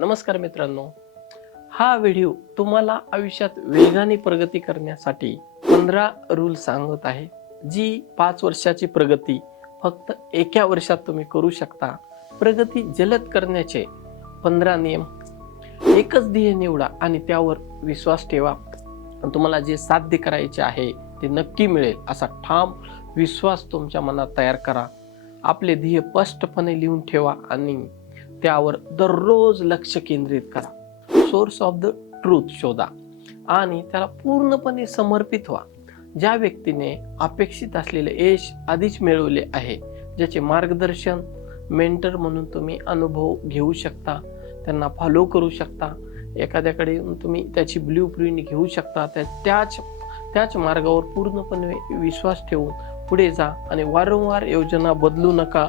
नमस्कार मित्रांनो, हा व्हिडिओ तुम्हाला आयुष्यात वेगाने प्रगती करण्यासाठी 15 रूल सांगत आहे. जी 5 वर्षाची प्रगती फक्त एका वर्षात तुम्ही करू शकता. प्रगती जलद करण्याचे 15 नियम. एकच ध्येय निवडा आणि त्यावर विश्वास ठेवा. तुम्हाला जे साध्य करायचे आहे ते नक्की मिळेल असा ठाम विश्वास तुमच्या मनात तयार करा. आपले ध्येय स्पष्टपणे लिहून ठेवा आणि त्यावर दररोज लक्ष केंद्रित करा. सोर्स ऑफ द ट्रूथ शोधा आणि त्याला पूर्णपणे समर्पित व्हा. ज्या व्यक्तीने अपेक्षित असलेले यश आधीच मिळवले आहे, ज्याचे मार्गदर्शन मेंटर म्हणून तुम्ही अनुभव घेऊ शकता, त्यांना फॉलो करू शकता, एखाद्याकडे तुम्ही त्याची ब्लूप्रिंट घेऊ शकता, त्याच मार्गावर पूर्णपणे विश्वास ठेवून पुढे जा आणि वारंवार योजना बदलू नका.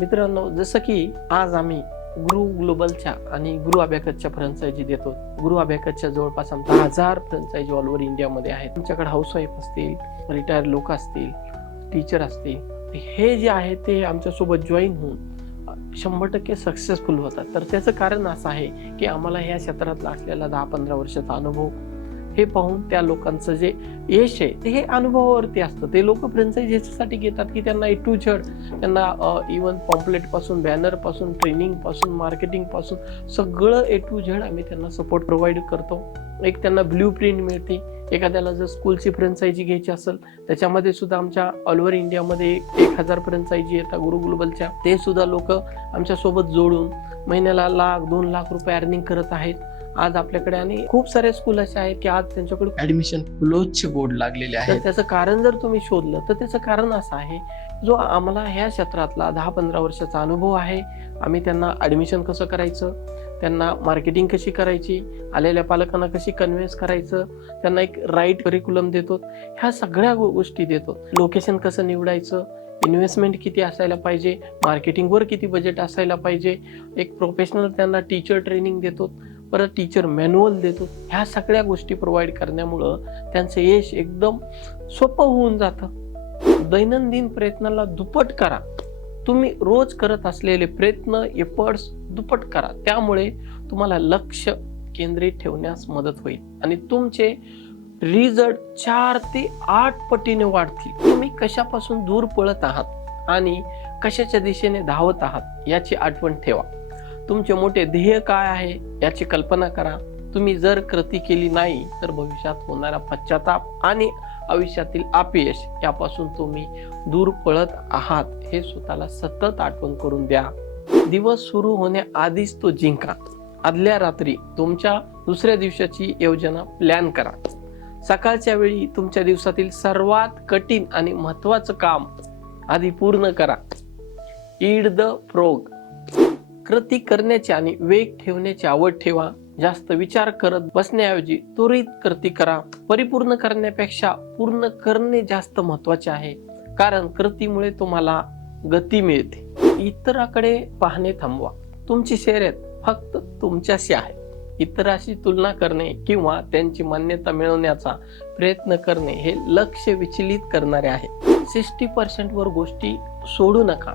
मित्रांनो, जसं की आज आम्ही गुरु ग्लोबलच्या आणि गुरु अबॅकसच्या फ्रँचायझी देतो. गुरु अबॅकसच्या जवळपास 10,000 फ्रँचायझी ऑल ओव्हर इंडियामध्ये आहेत. तुमच्याकडे हाऊसवाईफ असतील, रिटायर लोक असतील, टीचर असतील, हे जे आहे ते आमच्यासोबत जॉईन होऊन 100% सक्सेसफुल होतात. तर त्याचं कारण असं आहे की आम्हाला ह्या क्षेत्रातला असलेला 10-15 वर्षाचा अनुभव हे पाहून त्या लोकांचं जे यश आहे ते हे अनुभवावरती असतं. ते लोक फ्रँचायझी ह्याच्यासाठी घेतात की त्यांना A to Z, त्यांना इव्हन पॉम्पलेट पासून, बॅनर पासून, ट्रेनिंग पासून, मार्केटिंग पासून सगळं A to Z आम्ही त्यांना सपोर्ट प्रोव्हाइड करतो. एक त्यांना ब्लूप्रिंट मिळते. एखाद्याला जर स्कूलची फ्रँचायझी घ्यायची असेल त्याच्यामध्ये सुद्धा आमच्या ऑल ओव्हर इंडियामध्ये 1000 फ्रँचायझी येतात गुरु ग्लोबलच्या. ते सुद्धा लोक आमच्यासोबत जोडून महिन्याला $1,00,000-2 लाख रुपये अर्निंग करत आहेत आज आपल्याकडे. आणि खूप सारे स्कूल असे आहेत की आज त्यांच्याकडे ऍडमिशन क्लोजचे बोर्ड लागलेले आहेत. त्याचं कारण जर तुम्ही शोधलं तर त्याचं कारण असं आहे, जो आम्हाला ह्या क्षेत्रातला 10-15 वर्षाचा अनुभव आहे. आम्ही त्यांना ऍडमिशन कसं करायचं, त्यांना मार्केटिंग कशी करायची, आलेल्या पालकांना कशी कन्व्हिन्स करायचं, त्यांना एक राईट करिक्युलम देतो, ह्या सगळ्या गोष्टी देतो. लोकेशन कसं निवडायचं, इन्व्हेस्टमेंट किती असायला पाहिजे, मार्केटिंगवर किती बजेट असायला पाहिजे, एक प्रोफेशनल त्यांना टीचर ट्रेनिंग देतो, परत टीचर मॅन्युअल देतो. ह्या सगळ्या गोष्टी प्रोव्हाइड करण्यामुळं त्यांचं यश एकदम सोपं होऊन जातं. दैनंदिन प्रयत्नाला दुप्पट करा. तुम्ही रोज करत असलेले प्रयत्न, एफर्ट्स दुप्पट करा. त्यामुळे तुम्हाला लक्ष केंद्रित ठेवण्यास मदत होईल आणि तुमचे रिझल्ट 4 ते 8 पटीने वाढतील. तुम्ही कशापासून दूर पळत आहात आणि कशाच्या दिशेने धावत आहात याची आठवण ठेवा. तुमचे मोठे ध्येय काय आहे याची कल्पना करा. तुम्ही जर कृती केली नाही तर भविष्यात होणारा पश्चाताप आणि आयुष्यातील अपयश यापासून तुम्ही दूर पळत आहात हे स्वतःला सतत आठवण करून द्या. दिवस सुरू होण्याआधीच तो जिंका. आदल्या रात्री तुमच्या दुसऱ्या दिवसाची योजना प्लॅन करा. सकाळच्या वेळी तुमच्या दिवसातील सर्वात कठीण आणि महत्वाचं काम आधी पूर्ण करा. Eat the frog. कृती करण्याची आणि वेग ठेवण्याची आवड ठेवा. जास्त विचार करत बसण्याऐवजी त्वरित कृती करा. परिपूर्ण करण्यापेक्षा पूर्ण करणे जास्त महत्वाचे आहे, कारण कृतीमुळे तुम्हाला गती मिळते. इतराकडे पाहणे थांबवा. तुमची शर्यत फक्त तुमच्याशी आहे. इतरांशी तुलना करणे किंवा त्यांची मान्यता मिळवण्याचा प्रयत्न करणे हे लक्ष विचलित करणारे आहे. 60% वर गोष्टी सोडू नका.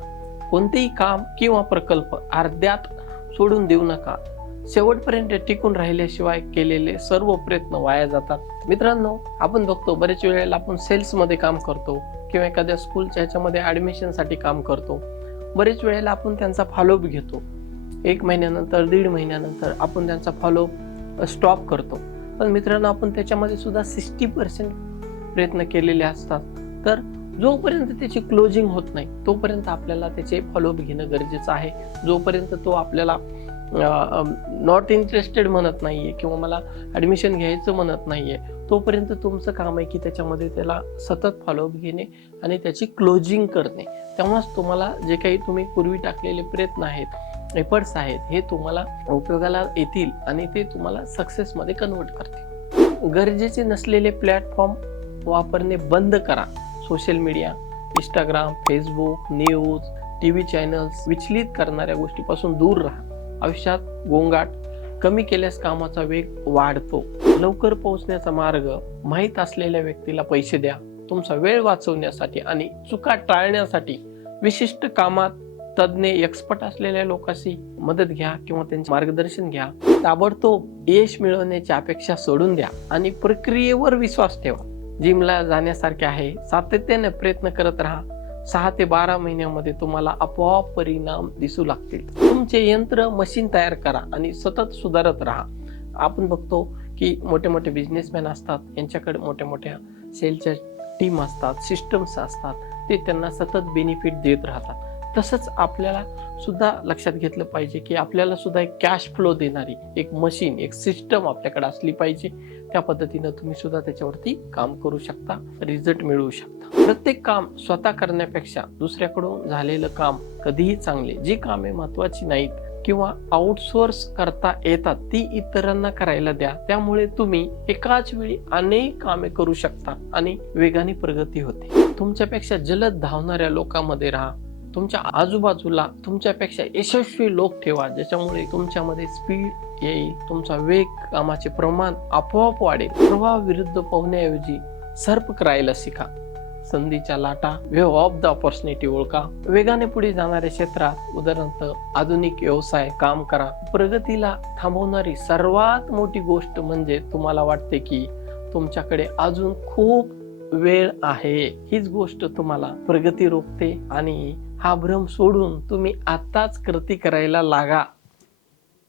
कोणतेही काम किंवा प्रकल्प अर्ध्यात सोडून देऊ नका. शेवटपर्यंत टिकून राहिल्याशिवाय केलेले सर्व प्रयत्न वाया जातात. मित्रांनो, आपण बघतो बरेच वेळेला आपण सेल्समध्ये काम करतो किंवा एखाद्या स्कूलच्या ह्याच्यामध्ये ऍडमिशनसाठी काम करतो. बरेच वेळेला आपण त्यांचा फॉलोअप घेतो. 1 महिन्यानंतर, 1.5 महिन्यानंतर आपण त्यांचा फॉलोअप स्टॉप करतो. पण मित्रांनो, आपण त्याच्यामध्ये सुद्धा 60% प्रयत्न केलेले असतात. तर जोपर्यंत त्याची क्लोजिंग होत नाही तोपर्यंत आपल्याला त्याचे फॉलोअप घेणं गरजेचं आहे. जोपर्यंत तो आपल्याला नॉट इंटरेस्टेड म्हणत नाहीये किंवा मला ऍडमिशन घ्यायचं म्हणत नाहीये, तोपर्यंत तुमचं काम आहे की त्याच्यामध्ये त्याला सतत फॉलोअप घेणे आणि त्याची क्लोजिंग करणे. तेव्हाच तुम्हाला जे काही तुम्ही पूर्वी टाकलेले प्रयत्न आहेत, एफर्ट्स आहेत, हे तुम्हाला उपयोगाला येतील आणि ते तुम्हाला सक्सेसमध्ये कन्वर्ट करतील. गरजेचे नसलेले प्लॅटफॉर्म वापरणे बंद करा. Social media, Instagram, Facebook, news, TV channels विचलित करणाऱ्या गोष्टीपासून दूर राहा. आयुष्यात गोंगाट कमी केल्यास कामाचा वेग वाढतो. लवकर पोहोचण्याचा मार्ग माहीत असलेल्या व्यक्तीला पैसे द्या. तुमचा वेळ वाचवण्यासाठी आणि चुका टाळण्यासाठी विशिष्ट कामात तज्ञ एक्सपर्ट असलेल्या लोकांशी मदत घ्या किंवा त्यांचे मार्गदर्शन घ्या. ताबडतोब यश मिळवण्याची अपेक्षा सोडून द्या आणि प्रक्रियेवर विश्वास ठेवा. जिमला जाण्यासारखे आहे, सातत्याने प्रयत्न करत राहा. 6 ते 12 महिन्यामध्ये तुम्हाला आपोआप परिणाम दिसू लागतील. तुमचे यंत्र मशीन तयार करा आणि सतत सुधारत राहा. आपण बघतो की मोठे मोठे बिझनेसमॅन असतात, यांच्याकडे मोठ्या मोठ्या सेलच्या टीम असतात, सिस्टम्स असतात, ते त्यांना सतत बेनिफिट देत राहतात. तसंच आपल्याला सुद्धा लक्षात घेतलं पाहिजे की आपल्याला सुद्धा एक कॅश फ्लो देणारी एक मशीन, एक सिस्टम आपल्याकडे असली पाहिजे. त्या पद्धतीनं तुम्ही सुद्धा त्याच्यावरती काम करू शकता, रिझल्ट मिळवू शकता. प्रत्येक काम स्वतः करण्यापेक्षा दुसऱ्याकडून झालेलं काम कधीही चांगले. जी कामे महत्वाची नाहीत किंवा आउटसोर्स करता येतात ती इतरांना करायला द्या. त्यामुळे तुम्ही एकाच वेळी अनेक कामे करू शकता आणि वेगाने प्रगती होते. तुमच्यापेक्षा जलद धावणाऱ्या लोकांमध्ये राहा. तुमच्या आजूबाजूला तुमच्यापेक्षा यशस्वी लोक ठेवा, ज्याच्यामुळे तुमच्यामध्ये स्पीड येईल, तुमचा वेग, कामाचे प्रमाण आपोआप वाढेल. प्रवाहाविरुद्ध पोहण्याऐवजी सर्प करायला शिका. संधीच्या लाटा, वेव्ह ऑफ द ऑपॉर्च्युनिटी ओळखा. वेगाने पुढे जाणाऱ्या क्षेत्रात, उदाहरणार्थ आधुनिक व्यवसाय काम करा. प्रगतीला थांबवणारी सर्वात मोठी गोष्ट म्हणजे तुम्हाला वाटते की तुमच्याकडे अजून खूप वेळ आहे. हीच गोष्ट तुम्हाला प्रगती रोखते आणि हा भ्रम सोडून तुम्ही आताच कृती करायला लागा.